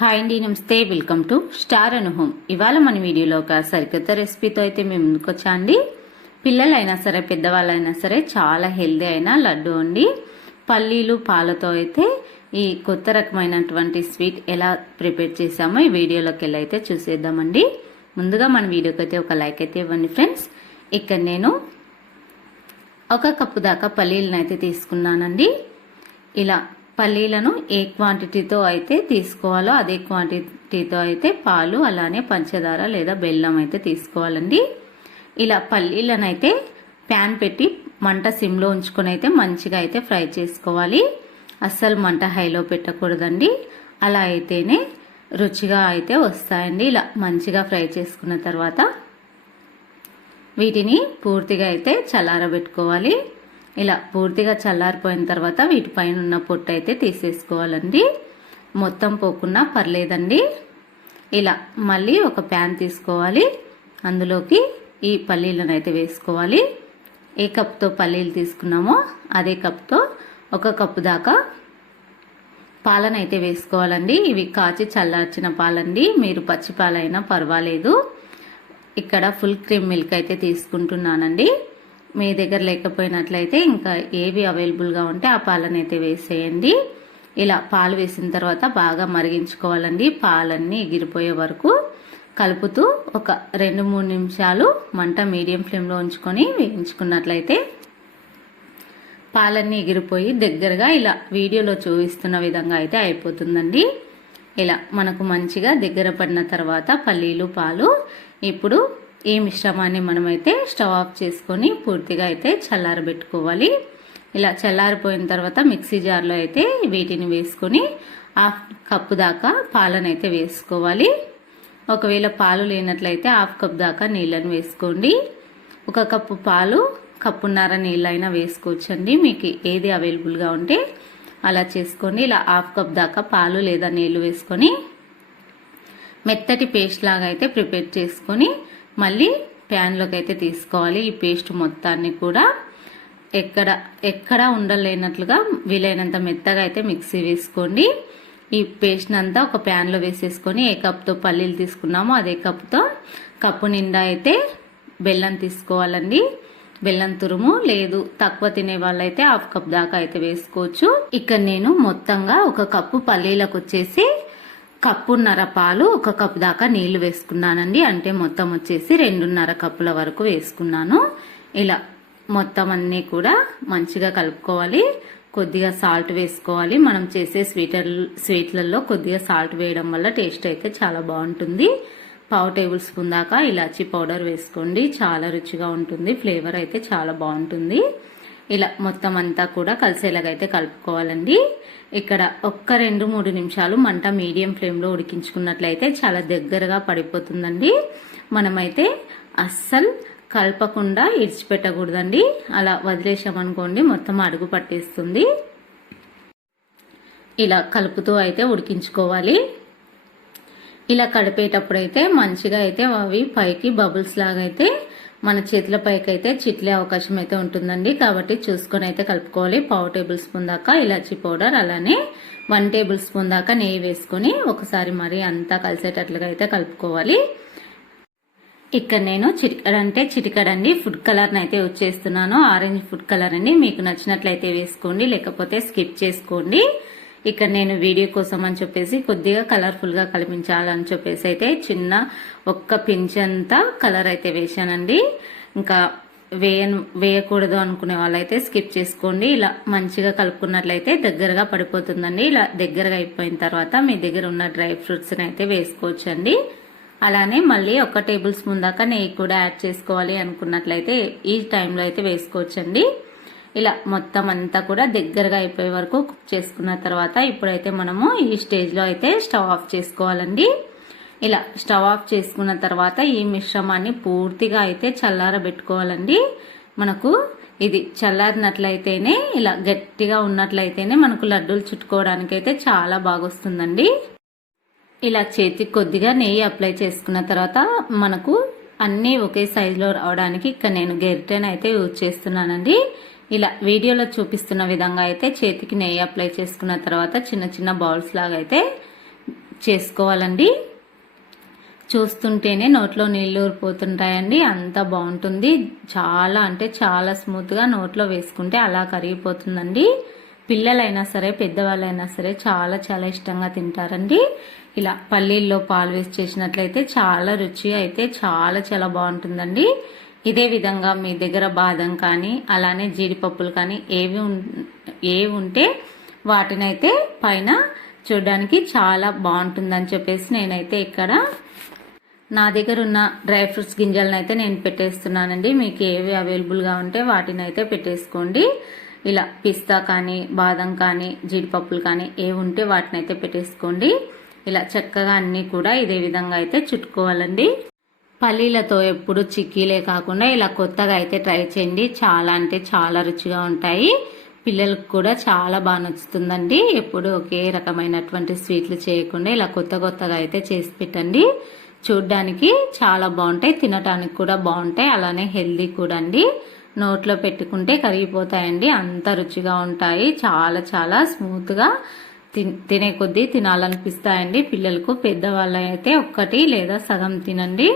Hi అండి నమస్తే. Welcome to star అనుహోం ఇవాళ మన వీడియోలో ఒక సరికొత్త రెసిపీతో అయితే మేము ముందుకు అండి? పిల్లలైనా సరే పెద్దవాళ్ళైనా సరే చాలా హెల్దీ అయిన లడ్డు అండి పల్లీలు పాలతో అయితే ఈ కొత్త రకమైనటువంటి స్వీట్ ఎలా ప్రిపేర్ చేసామో ఈ వీడియోలోకి వెళ్ళి అయితే చూసేద్దామండి. ముందుగా మన వీడియోకి అయితే ఒక లైక్ అయితే ఇవ్వండి ఫ్రెండ్స్ ఇక్కడ నేను ఒక కప్పు దాకా పల్లీలను అయితే తీసుకున్నానండి. ఇలా పల్లీలను ఏ క్వాంటిటీతో అయితే తీసుకోవాలో అదే క్వాంటిటీతో అయితే పాలు అలానే పంచదార లేదా బెల్లం అయితే తీసుకోవాలండి. ఇలా పల్లీలను అయితే ప్యాన్ పెట్టి మంట సిమ్లో ఉంచుకొని అయితే మంచిగా అయితే ఫ్రై చేసుకోవాలి. అస్సలు మంట హైలో పెట్టకూడదండి. అలా అయితేనే రుచిగా అయితే వస్తాయండి. ఇలా మంచిగా ఫ్రై చేసుకున్న తర్వాత వీటిని పూర్తిగా అయితే చల్లారబెట్టుకోవాలి. ఇలా పూర్తిగా చల్లారిపోయిన తర్వాత వీటిపైన ఉన్న పొట్టు అయితే తీసేసుకోవాలండి. మొత్తం పోకున్నా పర్లేదండి. ఇలా మళ్ళీ ఒక ప్యాన్ తీసుకోవాలి. అందులోకి ఈ పల్లీలను అయితే వేసుకోవాలి. ఏ కప్తో పల్లీలు తీసుకున్నామో అదే కప్తో ఒక కప్పు దాకా పాలనైతే అయితే వేసుకోవాలండి. ఇవి కాచి చల్లార్చిన పాలండి. మీరు పచ్చి పాలైనా పర్వాలేదు. ఇక్కడ ఫుల్ క్రీమ్ మిల్క్ అయితే తీసుకుంటున్నానండి. మీ దగ్గర లేకపోయినట్లయితే ఇంకా ఏవి అవైలబుల్గా ఉంటే ఆ పాలను అయితే వేసేయండి. ఇలా పాలు వేసిన తర్వాత బాగా మరిగించుకోవాలండి. పాలన్నీ ఎగిరిపోయే వరకు కలుపుతూ ఒక రెండు మూడు నిమిషాలు మంట మీడియం ఫ్లేమ్లో ఉంచుకొని వేయించుకున్నట్లయితే పాలన్నీ ఎగిరిపోయి దగ్గరగా ఇలా వీడియోలో చూపిస్తున్న విధంగా అయితే అయిపోతుందండి. ఇలా మనకు మంచిగా దగ్గర పడిన తర్వాత పల్లీలు పాలు ఇప్పుడు ఈ మిశ్రమాన్ని మనమైతే స్టవ్ ఆఫ్ చేసుకొని పూర్తిగా అయితే చల్లారబెట్టుకోవాలి. ఇలా చల్లారిపోయిన తర్వాత మిక్సీ జార్లో అయితే వీటిని వేసుకొని హాఫ్ కప్పు దాకా పాలను అయితే వేసుకోవాలి. ఒకవేళ పాలు లేనట్లయితే హాఫ్ కప్ దాకా నీళ్ళని వేసుకోండి. ఒక కప్పు పాలు కప్పున్నర నీళ్ళైనా వేసుకోవచ్చండి. మీకు ఏది అవైలబుల్గా ఉంటే అలా చేసుకోండి. ఇలా హాఫ్ కప్ దాకా పాలు లేదా నీళ్ళు వేసుకొని మెత్తటి పేస్ట్ లాగా అయితే ప్రిపేర్ చేసుకొని మళ్ళీ ప్యాన్లోకి అయితే తీసుకోవాలి. ఈ పేస్ట్ మొత్తాన్ని కూడా ఎక్కడ ఎక్కడ ఉండలేనట్లుగా వీలైనంత మెత్తగా అయితే మిక్సీ వేసుకోండి. ఈ పేస్ట్ని అంతా ఒక ప్యాన్లో వేసేసుకొని ఏ కప్తో పల్లీలు తీసుకున్నామో అదే కప్తో కప్పు నిండా అయితే బెల్లం తీసుకోవాలండి. బెల్లం తురుము లేదు తక్కువ తినే వాళ్ళైతే హాఫ్ కప్ దాకా అయితే వేసుకోవచ్చు. ఇక్కడ నేను మొత్తంగా ఒక కప్పు పల్లీలకు వచ్చేసి కప్పున్నర పాలు ఒక కప్ దాకా నీళ్ళు వేసుకున్నానండి. అంటే మొత్తం వచ్చేసి రెండున్నర కప్పుల వరకు వేసుకున్నాను. ఇలా మొత్తం అన్నీ కూడా మంచిగా కలుపుకోవాలి. కొద్దిగా సాల్ట్ వేసుకోవాలి. మనం చేసే స్వీటర్ స్వీట్లలో కొద్దిగా సాల్ట్ వేయడం వల్ల టేస్ట్ అయితే చాలా బాగుంటుంది. పావు టేబుల్ స్పూన్ దాకా ఇలాచీ పౌడర్ వేసుకోండి. చాలా రుచిగా ఉంటుంది. ఫ్లేవర్ అయితే చాలా బాగుంటుంది. ఇలా మొత్తం అంతా కూడా కలిసేలాగైతే కలుపుకోవాలండి. ఇక్కడ ఒక్క రెండు మూడు నిమిషాలు మంట మీడియం ఫ్లేమ్లో ఉడికించుకున్నట్లయితే చాలా దగ్గరగా పడిపోతుందండి. మనమైతే అస్సలు కలపకుండా ఇడిచిపెట్టకూడదండి. అలా వదిలేసామనుకోండి మొత్తం అడుగు పట్టేస్తుంది. ఇలా కలుపుతూ అయితే ఉడికించుకోవాలి. ఇలా కడిపేటప్పుడైతే మంచిగా అయితే అవి పైకి బబుల్స్ లాగా అయితే మన చేతుల పైకి అయితే చిట్లే అవకాశం అయితే ఉంటుందండి. కాబట్టి చూసుకొని అయితే కలుపుకోవాలి. పావు టేబుల్ స్పూన్ దాకా ఇలాచీ పౌడర్ అలానే వన్ టేబుల్ స్పూన్ దాకా నెయ్యి వేసుకొని ఒకసారి మరి అంతా కలిసేటట్లుగా అయితే కలుపుకోవాలి. ఇక్కడ నేను చిటికడ అంటే చిటికడండి. ఫుడ్ కలర్ని అయితే వచ్చేస్తున్నాను ఆరెంజ్ ఫుడ్ కలర్ అండి. మీకు నచ్చినట్లయితే వేసుకోండి. లేకపోతే స్కిప్ చేసుకోండి. ఇక్కడ నేను వీడియో కోసం అని చెప్పేసి కొద్దిగా కలర్ఫుల్గా కనిపించాలని చెప్పేసి అయితే చిన్న ఒక్క పించంతా కలర్ అయితే వేసానండి ఇంకా వేయను వేయకూడదు అనుకునే వాళ్ళైతే స్కిప్ చేసుకోండి. ఇలా మంచిగా కలుపుకున్నట్లయితే దగ్గరగా పడిపోతుందండి. ఇలా దగ్గరగా అయిపోయిన తర్వాత మీ దగ్గర ఉన్న డ్రై ఫ్రూట్స్ని అయితే వేసుకోవచ్చండి. అలానే మళ్ళీ ఒక టేబుల్ స్పూన్ దాకా నెయ్యి కూడా యాడ్ చేసుకోవాలి అనుకున్నట్లయితే ఈ టైంలో అయితే వేసుకోవచ్చండి. ఇలా మొత్తం అంతా కూడా దగ్గరగా అయిపోయే వరకు కుక్ చేసుకున్న తర్వాత ఇప్పుడైతే మనము ఈ స్టేజ్లో అయితే స్టవ్ ఆఫ్ చేసుకోవాలండి. ఇలా స్టవ్ ఆఫ్ చేసుకున్న తర్వాత ఈ మిశ్రమాన్ని పూర్తిగా అయితే చల్లారబెట్టుకోవాలండి. మనకు ఇది చల్లారినట్లయితేనే ఇలా గట్టిగా ఉన్నట్లయితేనే మనకు లడ్డూలు చుట్టుకోవడానికి అయితే చాలా బాగొస్తుందండి. ఇలా చేతికి కొద్దిగా నెయ్యి అప్లై చేసుకున్న తర్వాత మనకు అన్నీ ఒకే సైజులో రావడానికి ఇక్కడ నేను గెరిటెన్ అయితే యూజ్ చేస్తున్నానండి. ఇలా వీడియోలో చూపిస్తున్న విధంగా అయితే చేతికి నెయ్యి అప్లై చేసుకున్న తర్వాత చిన్న చిన్న బౌల్స్ లాగా అయితే చేసుకోవాలండి. చూస్తుంటేనే నోట్లో నీళ్ళు ఊరిపోతుంటాయండి. అంత బాగుంటుంది. చాలా అంటే చాలా స్మూత్గా నోట్లో వేసుకుంటే అలా కరిగిపోతుందండి. పిల్లలైనా సరే పెద్దవాళ్ళైనా సరే చాలా చాలా ఇష్టంగా తింటారండి. ఇలా పల్లీల్లో పాలు వేసి చేసినట్లయితే చాలా రుచి అయితే చాలా చాలా బాగుంటుందండి. ఇదే విధంగా మీ దగ్గర బాదం కానీ అలానే జీడిపప్పులు కానీ ఏవి ఏవి ఉంటే వాటినైతే పైన చూడడానికి చాలా బాగుంటుందని చెప్పేసి నేనైతే ఇక్కడ నా దగ్గర ఉన్న డ్రై ఫ్రూట్స్ గింజలను అయితే నేను పెట్టేస్తున్నానండి. మీకు ఏవి అవైలబుల్గా ఉంటే వాటిని అయితే పెట్టేసుకోండి. ఇలా పిస్తా కానీ బాదం కానీ జీడిపప్పులు కానీ ఏవి ఉంటే వాటిని అయితే పెట్టేసుకోండి. ఇలా చక్కగా అన్నీ కూడా ఇదే విధంగా అయితే చుట్టుకోవాలండి. పల్లీలతో ఎప్పుడు చిక్కీలే కాకుండా ఇలా కొత్తగా అయితే ట్రై చేయండి. చాలా అంటే చాలా రుచిగా ఉంటాయి. పిల్లలకు కూడా చాలా బాగా నచ్చుతుందండి. ఎప్పుడు ఒకే రకమైనటువంటి స్వీట్లు చేయకుండా ఇలా కొత్త కొత్తగా అయితే చేసి పెట్టండి. చూడ్డానికి చాలా బాగుంటాయి తినటానికి కూడా బాగుంటాయి. అలానే హెల్దీ కూడా అండి. నోట్లో పెట్టుకుంటే కరిగిపోతాయండి. అంత రుచిగా ఉంటాయి. చాలా చాలా స్మూత్గా తిన్ తినే కొద్దీ తినాలనిపిస్తాయండి. పిల్లలకు పెద్దవాళ్ళు అయితే ఒక్కటి లేదా సగం తినండి.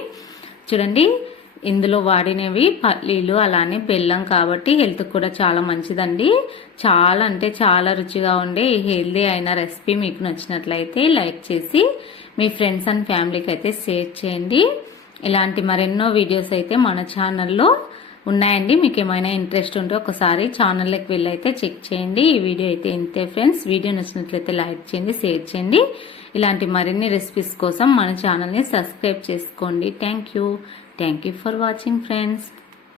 చూడండి ఇందులో వాడినవి పల్లీలు అలానే బెల్లం కాబట్టి హెల్త్కి కూడా చాలా మంచిదండి. చాలా అంటే చాలా రుచిగా ఉండే ఈ హెల్దీ అయిన రెసిపీ మీకు నచ్చినట్లయితే లైక్ చేసి మీ ఫ్రెండ్స్ అండ్ ఫ్యామిలీకి అయితే షేర్ చేయండి. ఇలాంటి మరెన్నో వీడియోస్ అయితే మన ఛానల్లో ఉన్నాయండి. మీకు ఏమైనా ఇంట్రెస్ట్ ఉంటే ఒకసారి ఛానల్లోకి వెళ్ళి అయితే చెక్ చేయండి. ఈ వీడియో అయితే ఇంతే ఫ్రెండ్స్. వీడియో నచ్చినట్లయితే లైక్ చేయండి షేర్ చేయండి. ఇలాంటి మరిన్ని రెసిపీస్ కోసం మన ఛానల్ని సబ్స్క్రైబ్ చేసుకోండి. Thank you thank you for watching friends